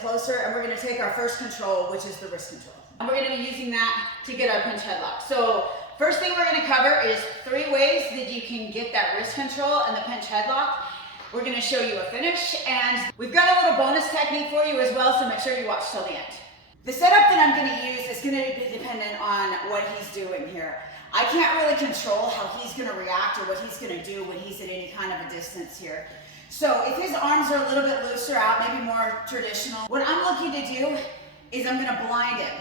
closer, and we're gonna take our first control, which is the wrist control. And we're gonna be using that to get our pinch headlock. So first thing we're gonna cover is 3 ways that you can get that wrist control and the pinch headlock. We're gonna show you a finish, and we've got a little bonus technique for you as well, so make sure you watch till the end. The setup that I'm gonna use is gonna be dependent on what he's doing here. I can't really control how he's gonna react or what he's gonna do when he's at any kind of a distance here. So if his arms are a little bit looser out, maybe more traditional, what I'm looking to do is I'm gonna blind him.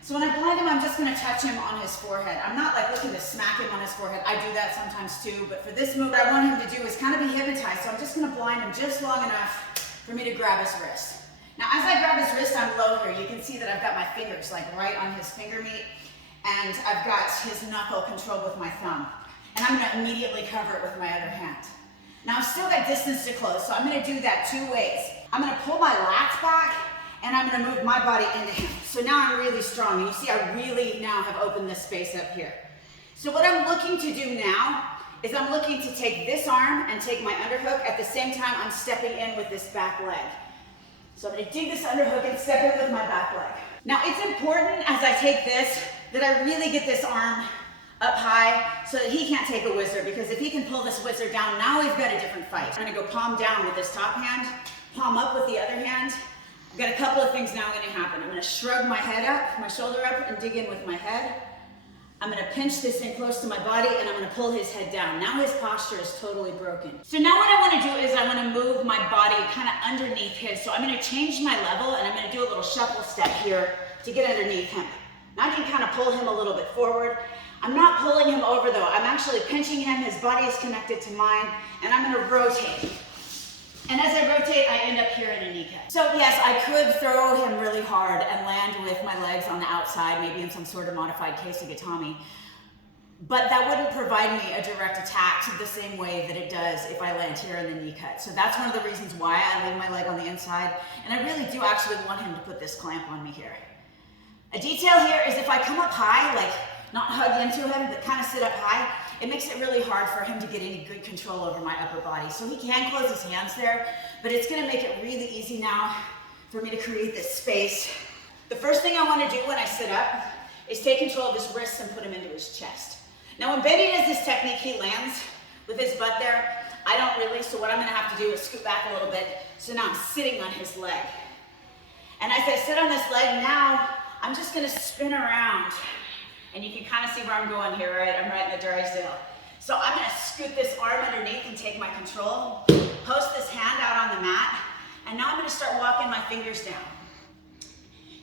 So when I blind him, I'm just gonna touch him on his forehead. I'm not like looking to smack him on his forehead. I do that sometimes too, but for this move, what I want him to do is kind of be hypnotized. So I'm just gonna blind him just long enough for me to grab his wrist. Now, as I grab his wrist, I'm low here. You can see that I've got my fingers like right on his finger meat, and I've got his knuckle controlled with my thumb. And I'm gonna immediately cover it with my other hand. Now, I've still got distance to close, so I'm gonna do that 2 ways. I'm gonna pull my lats back, and I'm gonna move my body into him. So now I'm really strong, and you see I really now have opened this space up here. So what I'm looking to do now is I'm looking to take this arm and take my underhook. At the same time, I'm stepping in with this back leg. So I'm gonna dig this underhook and step in with my back leg. Now it's important as I take this that I really get this arm up high so that he can't take a whizzer, because if he can pull this whizzer down, now we've got a different fight. I'm gonna go palm down with this top hand, palm up with the other hand. I've got a couple of things now gonna happen. I'm gonna shrug my head up, my shoulder up, and dig in with my head. I'm gonna pinch this in close to my body, and I'm gonna pull his head down. Now his posture is totally broken. So now what I wanna do is I wanna move my body kind of underneath his. So I'm gonna change my level, and I'm gonna do a little shuffle step here to get underneath him. Now I can kind of pull him a little bit forward. I'm not pulling him over though. I'm actually pinching him. His body is connected to mine, and I'm gonna rotate. And as I rotate, I end up here in a knee cut. So yes, I could throw him really hard and land with my legs on the outside, maybe in some sort of modified Kesigatami, but that wouldn't provide me a direct attack the same way that it does if I land here in the knee cut. So that's one of the reasons why I leave my leg on the inside, and I really do actually want him to put this clamp on me here. A detail here is if I come up high, like not hug into him, but kind of sit up high, it makes it really hard for him to get any good control over my upper body. So he can close his hands there, but it's gonna make it really easy now for me to create this space. The first thing I wanna do when I sit up is take control of his wrists and put him into his chest. Now when Bendy does this technique, he lands with his butt there. I don't really, so what I'm gonna have to do is scoot back a little bit. So now I'm sitting on his leg. And as I sit on this leg now, I'm just gonna spin around. And you can kind of see where I'm going here, right? I'm right in the Drysdale. So I'm gonna scoot this arm underneath and take my control, post this hand out on the mat, and now I'm gonna start walking my fingers down.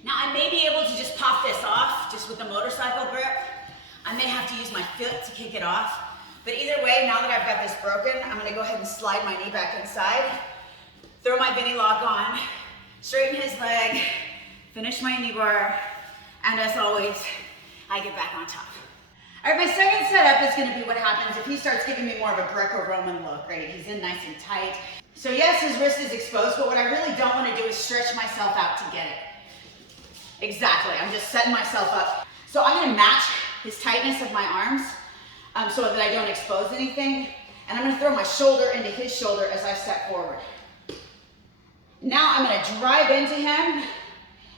Now I may be able to just pop this off, just with the motorcycle grip. I may have to use my foot to kick it off. But either way, now that I've got this broken, I'm gonna go ahead and slide my knee back inside, throw my Bendy lock on, straighten his leg, finish my knee bar, and as always, I get back on top. All right, my second setup is gonna be what happens if he starts giving me more of a Greco-Roman look, right? He's in nice and tight. So yes, his wrist is exposed, but what I really don't wanna do is stretch myself out to get it. Exactly, I'm just setting myself up. So I'm gonna match his tightness of my arms so that I don't expose anything. And I'm gonna throw my shoulder into his shoulder as I step forward. Now I'm gonna drive into him,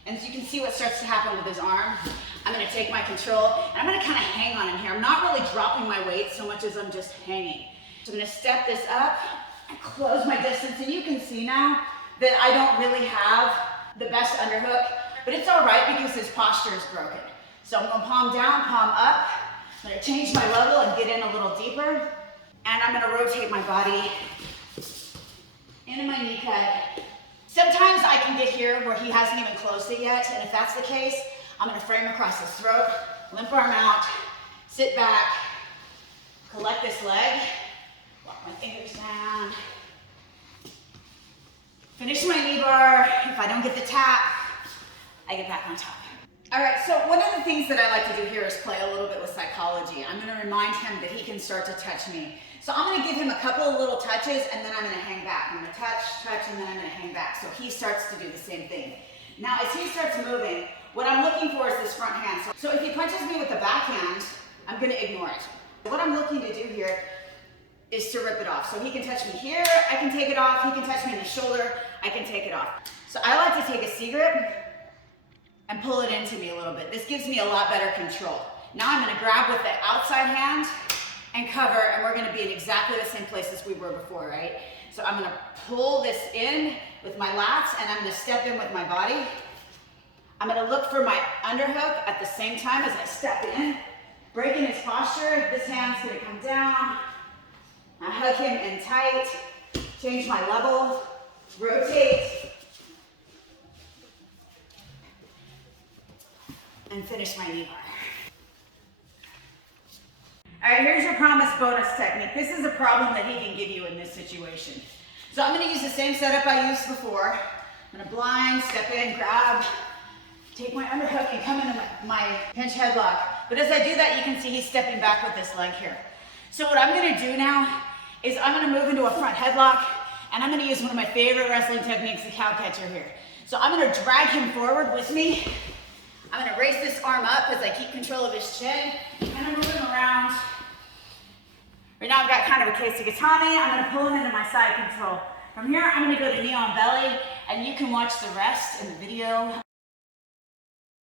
and as you can see what starts to happen with his arm, I'm gonna take my control, and I'm gonna kind of hang on him here. I'm not really dropping my weight so much as I'm just hanging. So I'm gonna step this up and close my distance, and you can see now that I don't really have the best underhook, but it's all right because his posture is broken. So I'm gonna palm down, palm up. I'm gonna change my level and get in a little deeper, and I'm gonna rotate my body into my knee cut. Sometimes I can get here where he hasn't even closed it yet, and if that's the case, I'm gonna frame across his throat, limp arm out, sit back, collect this leg, walk my fingers down, finish my knee bar. If I don't get the tap, I get back on top. All right, so one of the things that I like to do here is play a little bit with psychology. I'm gonna remind him that he can start to touch me. So I'm gonna give him a couple of little touches, and then I'm gonna hang back. I'm gonna touch, and then I'm gonna hang back. So he starts to do the same thing. Now, as he starts moving, what I'm looking for is this front hand. So if he punches me with the backhand, I'm gonna ignore it. What I'm looking to do here is to rip it off. So he can touch me here, I can take it off. He can touch me in the shoulder, I can take it off. So I like to take a C-grip and pull it into me a little bit. This gives me a lot better control. Now I'm gonna grab with the outside hand and cover, and we're gonna be in exactly the same place as we were before, right? So I'm gonna pull this in with my lats, and I'm gonna step in with my body. I'm gonna look for my underhook at the same time as I step in, breaking his posture. This hand's gonna come down. I hug him in tight, change my level, rotate, and finish my knee bar. All right, here's your promised bonus technique. This is a problem that he can give you in this situation. So I'm gonna use the same setup I used before. I'm gonna blind, step in, grab, take my underhook and come into my pinch headlock. But as I do that, you can see he's stepping back with this leg here. So what I'm gonna do now is I'm gonna move into a front headlock, and I'm gonna use one of my favorite wrestling techniques, the cow catcher here. So I'm gonna drag him forward with me. I'm gonna raise this arm up as I keep control of his chin, and I'm moving around. Right now I've got kind of a Keisugatame. I'm gonna pull him into my side control. From here, I'm gonna go to knee on belly, and you can watch the rest in the video